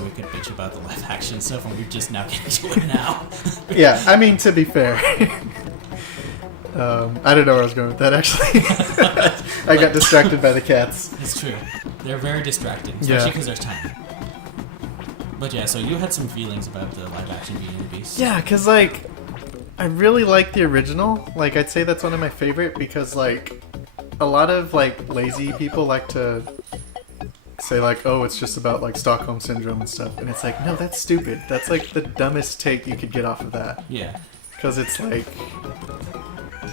so we could bitch about the live action stuff, and we're just now getting to it now. Yeah, I mean, to be fair. I don't know where I was going with that, actually. I got distracted by the cats. It's true. They're very distracting, especially because there's time. But yeah, so you had some feelings about the live action Beauty and the Beast. Yeah, because, like, I really like the original. Like, I'd say that's one of my favorite because, like, a lot of, like, lazy people like to say, like, oh, it's just about, like, Stockholm Syndrome and stuff. And it's like, no, that's stupid. That's, like, the dumbest take you could get off of that. Yeah. Because it's, like...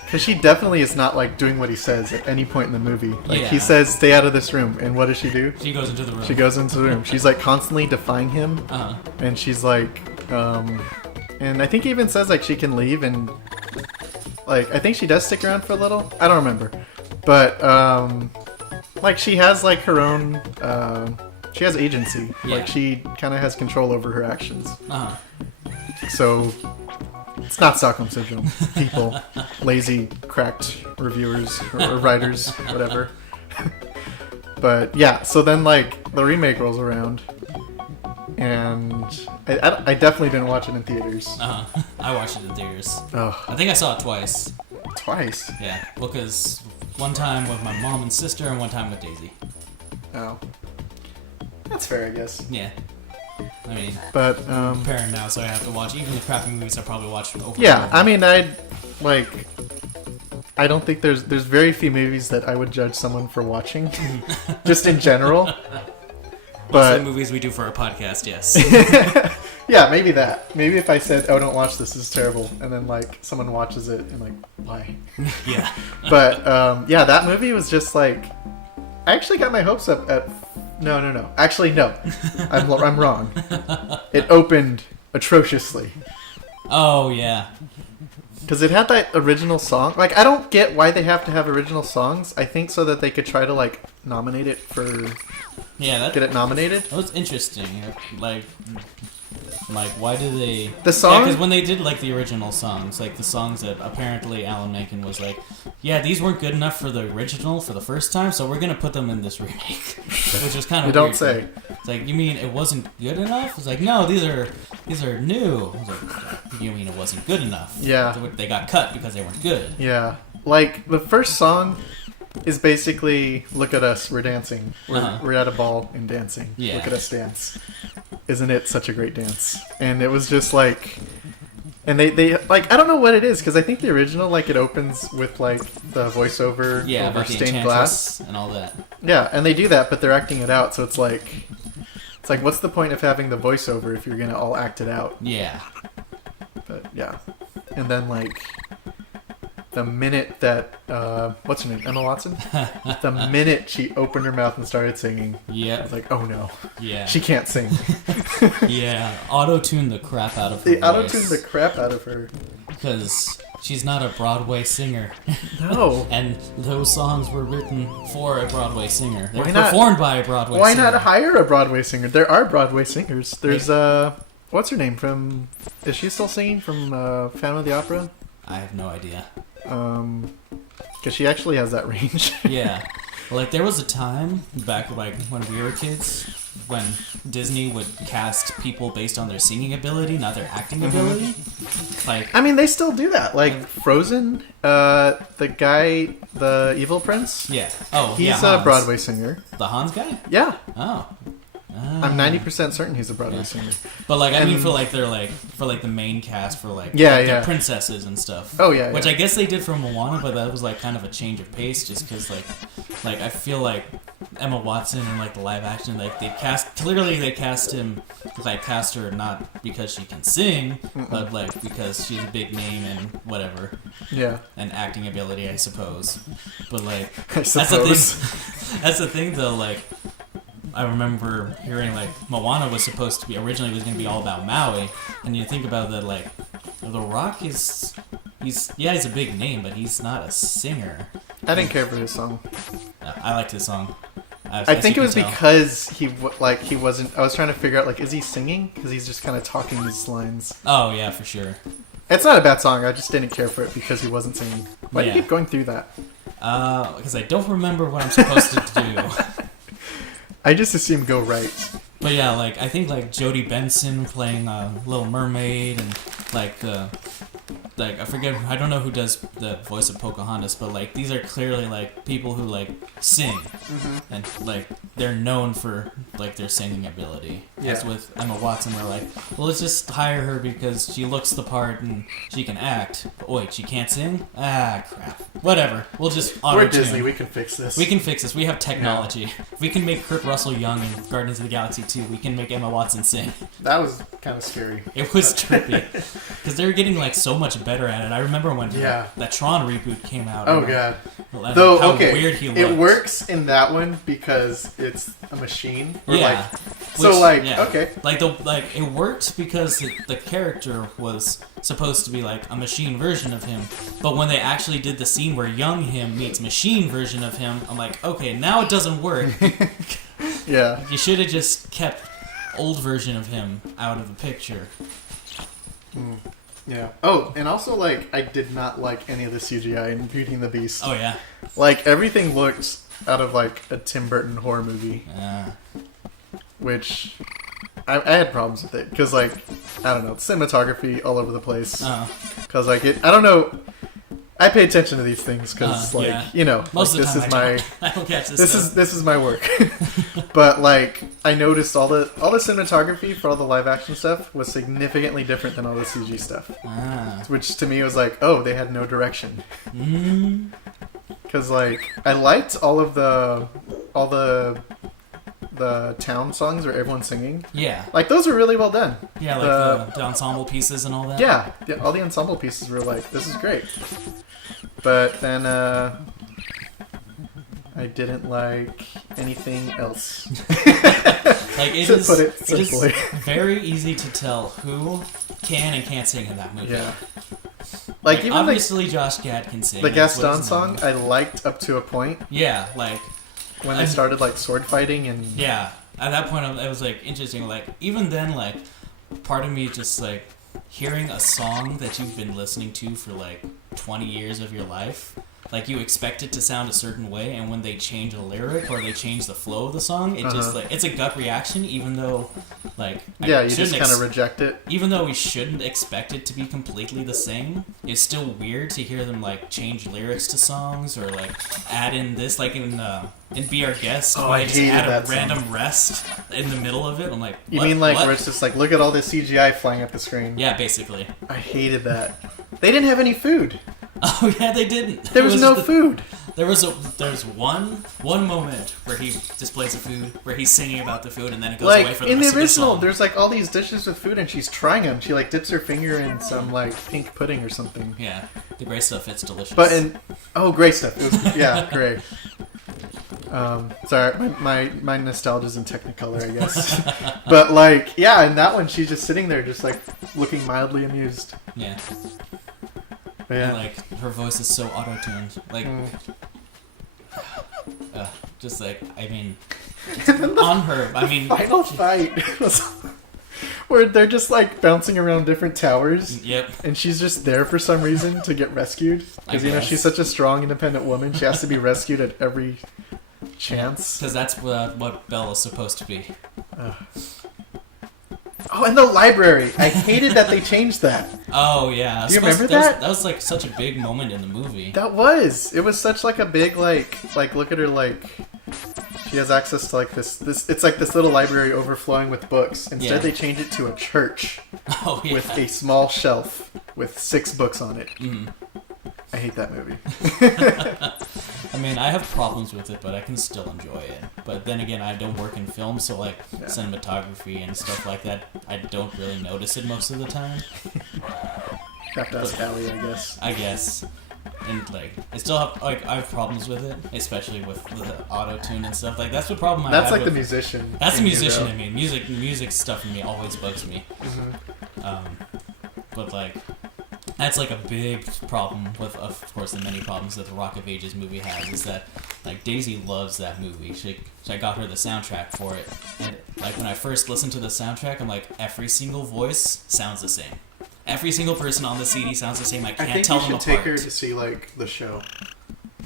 Because she definitely is not, like, doing what he says at any point in the movie. Like, he says, stay out of this room. And what does she do? She goes into the room. She goes into the room. She's, like, constantly defying him. Uh-huh. And she's, like, and I think he even says, like, she can leave and... Like, I think she does stick around for a little. I don't remember. But, like, she has, like, her own... she has agency. Yeah. Like, she kind of has control over her actions. Uh-huh. So... It's not Stockholm Syndrome. People, lazy, cracked reviewers or writers, whatever. But yeah, so then like the remake rolls around, and I definitely didn't watch it in theaters. Uh-huh. I watched it in theaters. Oh, I think I saw it twice. twice. Yeah, because one time with my mom and sister, and one time with Daisy. Oh, that's fair, I guess. Yeah. I mean, But I'm a parent now, so I have to watch even the crappy movies I probably watched over. yeah, and over. I mean, I don't think there's very few movies that I would judge someone for watching, just in general. Most But of the movies we do for our podcast, yes. yeah, maybe that. Maybe if I said, "Oh, don't watch this. This is terrible," and then like someone watches it and like, why? Yeah. But yeah, that movie was just like, I actually got my hopes up at. No. Actually, no. I'm wrong. It opened atrociously. Oh yeah. Because it had that original song. Like, I don't get why they have to have original songs. I think so that they could try to like nominate it for. Yeah, Get it nominated. That was interesting. Like, why do they... The song? because when they did, like, the original songs, like, the songs that apparently Alan Menken was like, yeah, these weren't good enough for the original for the first time, so we're gonna put them in this remake. Which is kind of You don't weird. say. It's like, you mean it wasn't good enough? It's like, no, these are new. It's like, you mean it wasn't good enough? Yeah. They got cut because they weren't good. Yeah. Like, the first song is basically, look at us, we're dancing. We're at a ball and dancing. Yeah. Look at us dance. Isn't it such a great dance? And it was just like... And they like, I don't know what it is, because I think the original, like, it opens with, like, the voiceover over about the stained glass. and all that. Yeah, and they do that, but they're acting it out, so it's like, what's the point of having the voiceover if you're gonna all act it out? Yeah. But, yeah. And then, like... The minute that, what's her name, Emma Watson? The minute she opened her mouth and started singing, I Yeah. was like, oh no, Yeah. she can't sing. Yeah. Auto-tune the crap out of her They voice. auto-tuned the crap out of her. Because she's not a Broadway singer. No. And those songs were written for a Broadway singer. They were Why not? performed by a Broadway Why singer. not hire a Broadway singer? There are Broadway singers. There's, what's her name from, is she still singing from Phantom of the Opera? I have no idea. Because she actually has that range. Yeah. Like, there was a time back, like, when we were kids, when Disney would cast people based on their singing ability, not their acting ability. Like, I mean, they still do that. Like, Frozen, the guy, the evil prince, yeah. Oh, he's yeah, a Hans. Broadway singer. The Hans guy? Yeah. Oh. I'm 90% certain he's a Broadway singer. But, like, I And- mean, for the main cast, for, like, Yeah, like, yeah. the princesses and stuff. Oh, yeah, Which yeah. I guess they did for Moana, but that was, like, kind of a change of pace, just because, like, I feel like Emma Watson in, like, the live action, like, they cast her not because she can sing, but, like, because she's a big name and whatever. Yeah. And acting ability, I suppose. But, like, I suppose. that's the thing, though, like, I remember hearing, like, Moana was supposed to be, originally was going to be all about Maui, and you think about that, like, The Rock he's a big name, but he's not a singer. I didn't care for his song. I liked his song. I think it was because he wasn't, I was trying to figure out, like, is he singing? Because he's just kind of talking these lines. Oh, yeah, for sure. It's not a bad song, I just didn't care for it because he wasn't singing. Why do you Yeah. keep going through that? Because I don't remember what I'm supposed to do. I just assume go right. But yeah, like I think like Jodie Benson playing Little Mermaid and like I forget, I don't know who does the voice of Pocahontas, but like these are clearly like people who like sing, and like they're known for like their singing ability. Yeah. As with Emma Watson, they're like, well, let's just hire her because she looks the part and she can act. But wait, she can't sing? Ah, crap. Whatever. We'll just auto-tune. We're Disney. We can fix this. We can fix this. We have technology. If we can make Kurt Russell young in Guardians of the Galaxy 2, we can make Emma Watson sing. That was kind of scary. It was trippy. Because they were getting like so much better at it. I remember when that Tron reboot came out. Oh, God. Though, how weird he looked. It works in that one because it's a machine. Or yeah. Okay. Like it worked because the character was supposed to be like a machine version of him. But when they actually did the scene where young him meets machine version of him, I'm like, okay, now it doesn't work. Yeah. You should have just kept old version of him out of the picture. Yeah. Oh, and also, like, I did not like any of the CGI in Beauty and the Beast. Oh, yeah. Like, everything looked out of, like, a Tim Burton horror movie. Which, I had problems with it. Because, like, I don't know, cinematography all over the place. Because, like, I don't know, I pay attention to these things because, you know, most like, of the time I don't catch this stuff. This is my work. But like, I noticed all the cinematography for all the live action stuff was significantly different than all the CG stuff. Which to me was like, oh, they had no direction. Because like, I liked all the town songs where everyone's singing. Yeah. Like, those were really well done. Yeah, like the ensemble pieces and all that. Yeah, all the ensemble pieces were like, this is great. But then, I didn't like anything else. Like, it is very easy to tell who can and can't sing in that movie. Yeah. Like even obviously Josh Gad can sing. The Gaston song I liked up to a point. Yeah, like when they started like sword fighting and yeah, at that point it was like interesting. Like even then, like part of me just like hearing a song that you've been listening to for like 20 years of your life. Like, you expect it to sound a certain way, and when they change a lyric or they change the flow of the song, it just, like, it's a gut reaction, even though, like... Yeah, you just kind of reject it. Even though we shouldn't expect it to be completely the same, it's still weird to hear them, like, change lyrics to songs, or, like, add in this, like, in Be Our Guest, I just add a random rest in the middle of it. I'm like, You mean, like, where it's just like, look at all this CGI flying up the screen? Yeah, basically. I hated that. They didn't have any food. Oh yeah, they didn't. There was no food. There's one moment where he displays the food, where he's singing about the food, and then it goes away for the rest of the song. In the original, there's like all these dishes with food, and she's trying them. She like dips her finger in some like pink pudding or something. Yeah, the gray stuff. It's delicious. But gray stuff. It was, yeah, gray. Sorry, my nostalgia's in Technicolor, I guess. But like, yeah, in that one, she's just sitting there, just like looking mildly amused. Yeah. Yeah. And, like, her voice is so auto-tuned. Like, just like, I mean, on her, I mean... Final fight where they're just, like, bouncing around different towers. Yep. And she's just there for some reason to get rescued. Because, you know, she's such a strong, independent woman. She has to be rescued at every chance. Because that's what Bella's supposed to be. Oh, and the library. I hated that they changed that. Oh, yeah. Do you remember that? That was, like, such a big moment in the movie. That was. It was such, like, a big, like, look at her, like, she has access to, like, this, it's like this little library overflowing with books. Instead, they changed it to a church. Oh, yeah. With a small shelf with 6 books on it. Mm. I hate that movie. I mean, I have problems with it, but I can still enjoy it. But then again, I don't work in film, so like cinematography and stuff like that, I don't really notice it most of the time. Have to ask Allie, I guess. And like, I still have I have problems with it, especially with the auto tune and stuff. Like that's the problem I have. That's like the musician. That's the musician in me. Music stuff in me always bugs me. Mm-hmm. But like. That's like a big problem with, of course, the many problems that the Rock of Ages movie has, is that, like, Daisy loves that movie. I got her the soundtrack for it. And, like, when I first listened to the soundtrack, I'm like, every single voice sounds the same. Every single person on the CD sounds the same. I can't tell them apart. I think you should take her to see, like, the show.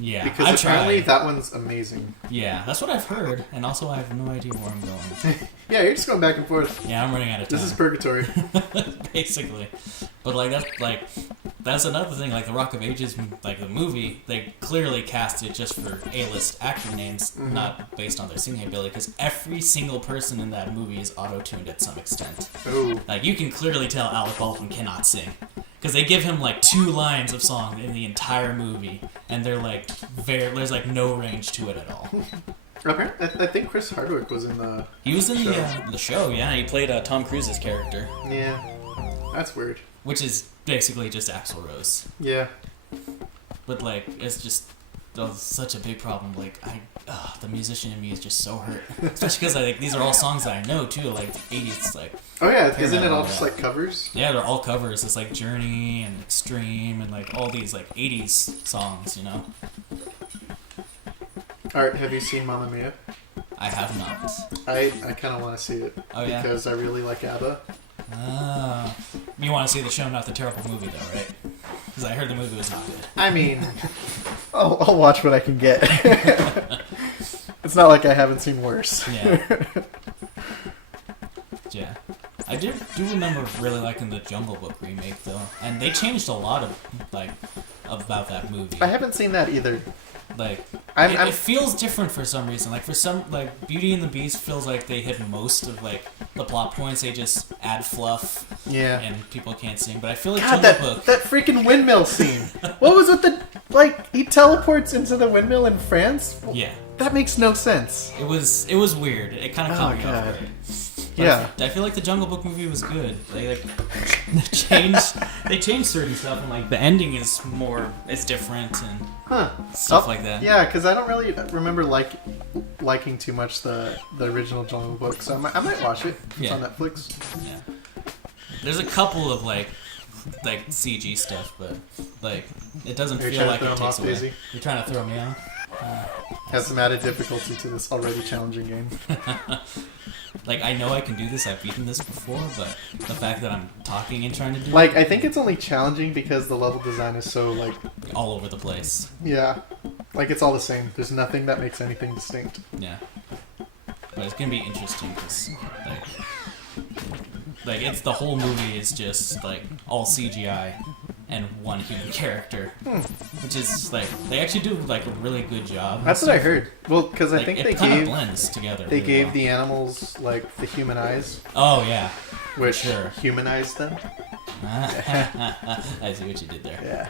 Yeah, Because I've apparently tried. that one's amazing. Yeah, that's what I've heard, and also I have no idea where I'm going. Yeah, you're just going back and forth. Yeah, I'm running out of time. This is purgatory. Basically. But that's another thing, like the Rock of Ages, like the movie, they clearly cast it just for A-list actor names, not based on their singing ability, because every single person in that movie is auto-tuned at some extent. Oh. Like, you can clearly tell Alec Baldwin cannot sing. Because they give him, like, 2 lines of song in the entire movie, and they're, like, there's, like, no range to it at all. I think Chris Hardwick was in the... He was in show. the show, yeah. He played Tom Cruise's character. Yeah. That's weird. Which is basically just Axl Rose. Yeah. But, like, it's just such a big problem. Like, the musician in me is just so hurt. Especially because, like, these are all songs that I know, too. Like, 80s, like... Oh, yeah. Isn't it Paramount, all just, like, covers? Yeah, they're all covers. It's, like, Journey and Extreme and, like, all these, like, 80s songs, you know? Alright, have you seen Mamma Mia? I have not. I kind of want to see it. Oh, yeah? Because I really like ABBA. Ah. You want to see the show, not the terrible movie, though, right? Because I heard the movie was not good. I mean... I'll watch what I can get. It's not like I haven't seen worse. Yeah. Yeah. I do remember really liking the Jungle Book remake, though. And they changed a lot of, like, about that movie. I haven't seen that either. Like, I'm it feels different for some reason. Like, for some, like, Beauty and the Beast feels like they hit most of, like, the plot points. They just add fluff. Yeah. And people can't sing. But I feel like God, Jungle Book... that freaking windmill scene. What was with the... Like, he teleports into the windmill in France? Yeah. That makes no sense. It was weird. It kind of caught me off guard. But Yeah. I feel like the Jungle Book movie was good. They changed certain stuff, and like the ending is different and stuff like that. Yeah, because I don't really remember liking too much the original Jungle Book, so I might watch it. It's Yeah. on Netflix. Yeah. There's a couple of like CG stuff, but like it doesn't Are you feel trying like to throw it him takes off, away. Daisy? You're trying to throw me off. Has some added difficulty to this already challenging game. Like, I know I can do this, I've beaten this before, but the fact that I'm talking and trying to do Like, I think it's only challenging because the level design is so, like... it all over the place. Yeah. Like, it's all the same. There's nothing that makes anything distinct. Yeah. But it's gonna be interesting, because, like, it's the whole movie is just, like, all CGI and one human character. Which is, like, they actually do, like, a really good job. That's what I heard. Well, because I Like, think it they kind of gave... blends together. They really gave well. the animals, like, the human eyes, Oh, yeah. which Sure. humanized them. I see what you did there. Yeah.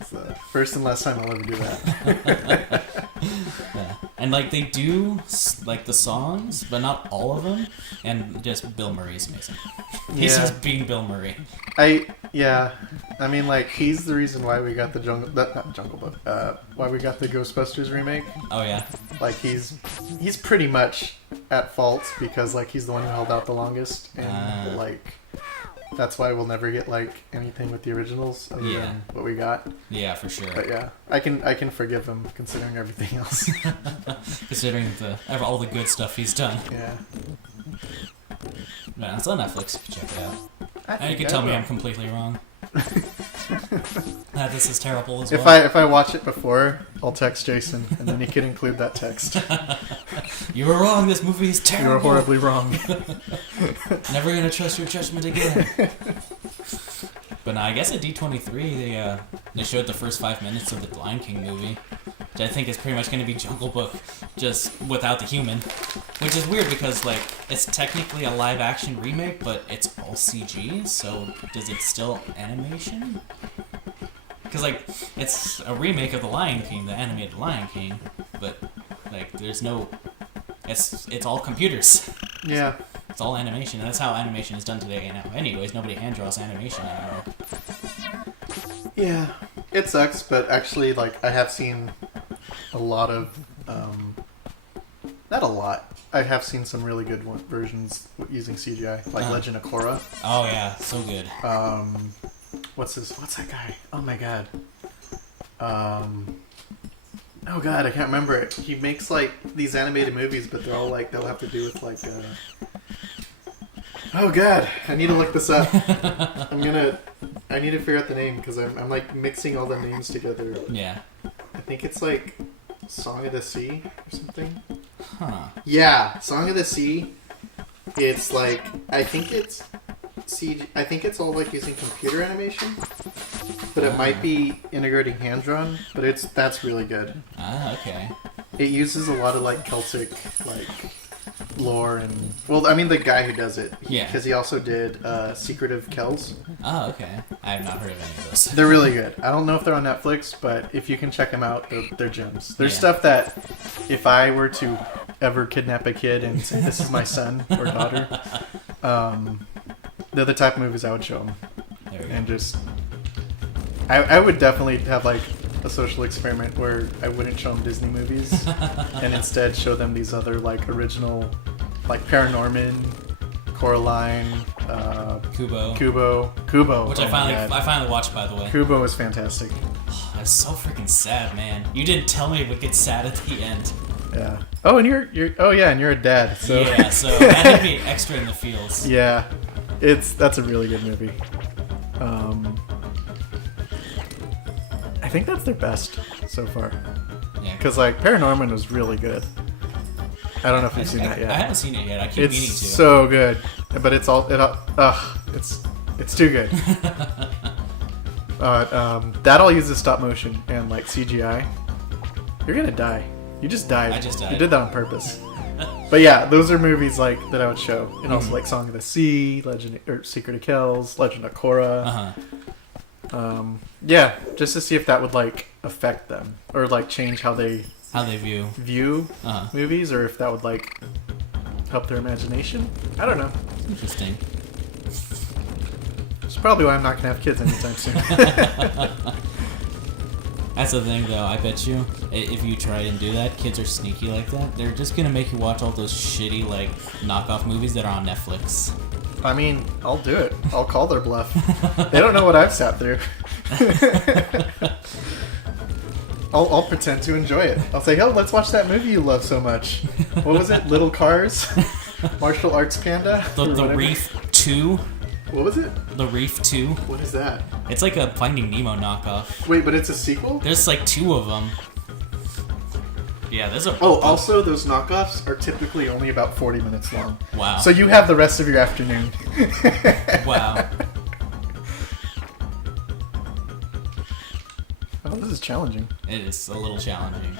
It's the first and last time I'll ever do that. Yeah. And like they do like the songs, but not all of them. And just Bill Murray's amazing. He's Yeah. just being Bill Murray. I mean, like, he's the reason why we got the not Jungle Book, why we got the Ghostbusters remake. Oh yeah. Like, he's pretty much at fault because, like, he's the one who held out the longest, and like, that's why we'll never get like anything with the originals other than what we got. Yeah, for sure. But yeah, I can forgive him considering everything else. Considering all the good stuff he's done. Yeah. Yeah, it's on Netflix. You can check it out. And you think can I tell me will. I'm completely wrong. That this is terrible as If well. I watch it before, I'll text Jason, and then he can include that text. You were wrong. This movie is You terrible. were horribly wrong. Never gonna trust your judgment again. But I guess at D23 they showed the first 5 minutes of the Lion King movie, which I think is pretty much gonna be Jungle Book, just without the human. Which is weird because like it's technically a live action remake, but it's all CG. So does it still animation? Because like it's a remake of the Lion King, the animated Lion King, but like there's no. It's all computers. Yeah. It's all animation, and that's how animation is done today now. Anyways, nobody hand draws animation anymore. Yeah. It sucks, but actually, like, I have seen a lot of, not a lot. I have seen some really good versions using CGI, like Legend of Korra. Oh yeah, so good. What's that guy? Oh my god. Oh god, I can't remember it. He makes like these animated movies, but they're all like they'll have to do with like. Oh god, I need to look this up. I need to figure out the name because I'm like mixing all the names together. Yeah. I think it's like Song of the Sea or something. Huh. Yeah, Song of the Sea. It's like I think it's all like using computer animation, but it might be integrating hand drawn. But that's really good. Ah, okay. It uses a lot of like Celtic like lore and the guy who does it. Yeah. Because he also did Secret of Kells. Oh, okay. I have not heard of any of those. They're really good. I don't know if they're on Netflix, but if you can check them out, they're gems. There's stuff that if I were to ever kidnap a kid and say this is my son or daughter, they're the type of movies I would show them. There we go. And just, I would definitely have like a social experiment where I wouldn't show them Disney movies and instead show them these other like original, like Paranorman, Coraline, Kubo, which I finally watched, by the way. Kubo is fantastic. That's so freaking sad, man. You didn't tell me it would get sad at the end. Yeah. Oh, and you're a dad. So yeah, so that hit me extra in the feels. Yeah, that's a really good movie. I think that's their best so far. Yeah. Because like Paranorman was really good. I don't know if you've seen that yet. I haven't seen it yet. I keep meaning to. It's so good, but it's too good. That all uses stop motion and like CGI. You're gonna die. You just died. I just died. You did that on purpose. But yeah, those are movies like that I would show, and also like Song of the Sea, Secret of Kells, Legend of Korra. Yeah, just to see if that would like affect them or like change how they view movies, or if that would like help their imagination. I don't know. Interesting. It's probably why I'm not gonna have kids anytime soon. That's the thing, though. I bet you, if you try and do that, kids are sneaky like that. They're just gonna make you watch all those shitty, like, knockoff movies that are on Netflix. I mean, I'll do it. I'll call their bluff. They don't know what I've sat through. I'll pretend to enjoy it. I'll say, "Oh, let's watch that movie you love so much." What was it? Little Cars? Martial Arts Panda? The Reef 2? What was it? The Reef 2? What is that? It's like a Finding Nemo knockoff. Wait, but it's a sequel? There's like 2 of them. Yeah, there's a... Oh, also, those knockoffs are typically only about 40 minutes long. Wow. So you have the rest of your afternoon. Wow. Oh, this is challenging. It is a little challenging.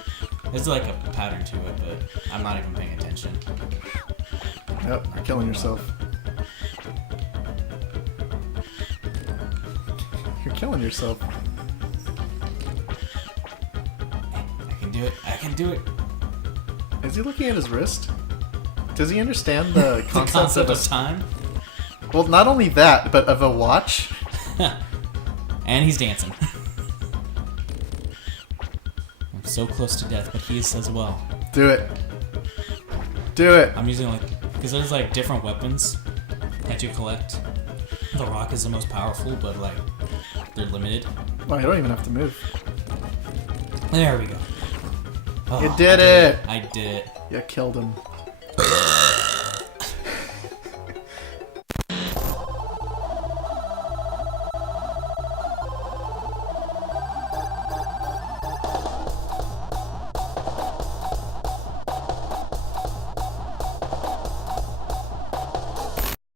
There's like a pattern to it, but I'm not even paying attention. Yep, you're killing yourself. You're killing yourself. I can do it. Is he looking at his wrist? Does he understand the concept of time? Well, not only that, but of a watch. And he's dancing. I'm so close to death, but he is as well. Do it. Do it. I'm using because there's like different weapons that you collect. The rock is the most powerful, but like they're limited. Well, you don't even have to move. There we go. You did it. I did it. You killed him.